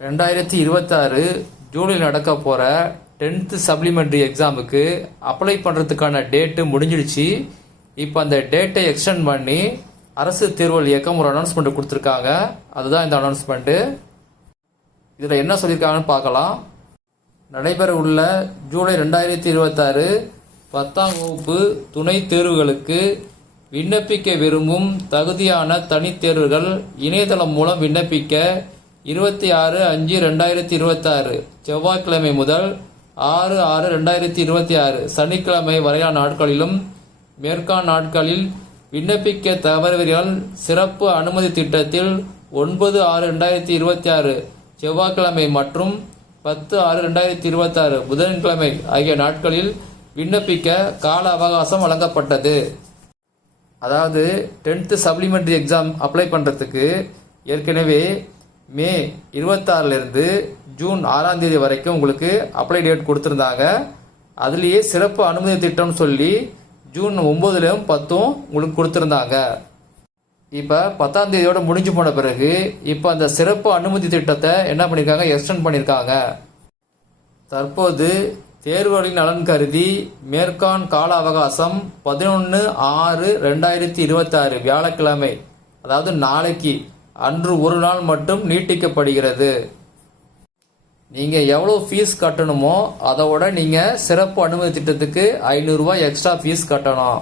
2026 ஜூலையில் நடக்க போகிற 10th சப்ளிமெண்ட்ரி எக்ஸாமுக்கு அப்ளை பண்ணுறதுக்கான டேட்டு முடிஞ்சிடுச்சு. இப்போ அந்த டேட்டை எக்ஸ்டெண்ட் பண்ணி அரசு தேர்வுகள் இயக்கம் ஒரு அனௌன்ஸ்மெண்ட் கொடுத்துருக்காங்க. அதுதான் இந்த அனௌன்ஸ்மெண்ட்டு. இதில் என்ன சொல்லியிருக்காங்கன்னு பார்க்கலாம். நடைபெற உள்ள ஜூலை 2026 10ஆம் வகுப்பு துணைத் தேர்வுகளுக்கு விண்ணப்பிக்க விரும்பும் தகுதியான தனித் தேர்வுகள் இணையதளம் மூலம் விண்ணப்பிக்க 26/5/2026 செவ்வாய்க்கிழமை முதல் 6/6/2026 சனிக்கிழமை வரையான நாட்களிலும் மேற்காண் நாட்களில் விண்ணப்பிக்க தவறுவீர்கள் சிறப்பு அனுமதி திட்டத்தில் 9/6/2026 செவ்வாய்க்கிழமை மற்றும் 10/6/2026 புதன்கிழமை ஆகிய நாட்களில் விண்ணப்பிக்க கால அவகாசம் வழங்கப்பட்டது. அதாவது 10th சப்ளிமெண்ட்ரி எக்ஸாம் அப்ளை பண்ணுறதுக்கு ஏற்கனவே மே 26லேருந்து ஜூன் 6ஆம் தேதி வரைக்கும் உங்களுக்கு அப்ளை டேட் கொடுத்துருந்தாங்க. அதுலேயே சிறப்பு அனுமதி திட்டம்னு சொல்லி ஜூன் 9லும் 10ம் உங்களுக்கு கொடுத்துருந்தாங்க. இப்போ 10ஆம் தேதியோட முடிஞ்சு போன பிறகு இப்போ அந்த சிறப்பு அனுமதி திட்டத்தை என்ன பண்ணியிருக்காங்க, எக்ஸ்டெண்ட் பண்ணியிருக்காங்க. தற்போது தேர்வுகளின் நலன் கருதி மேற்காண் கால அவகாசம் 11/6/2026 வியாழக்கிழமை, அதாவது நாளைக்கு அன்று ஒரு நாள் மட்டும் நீட்டிக்கப்படுகிறது. நீங்கள் எவ்வளோ ஃபீஸ் கட்டணுமோ அதோட நீங்கள் சிறப்பு அனுமதி திட்டத்துக்கு 500 ரூபாய் எக்ஸ்ட்ரா ஃபீஸ் கட்டணும்.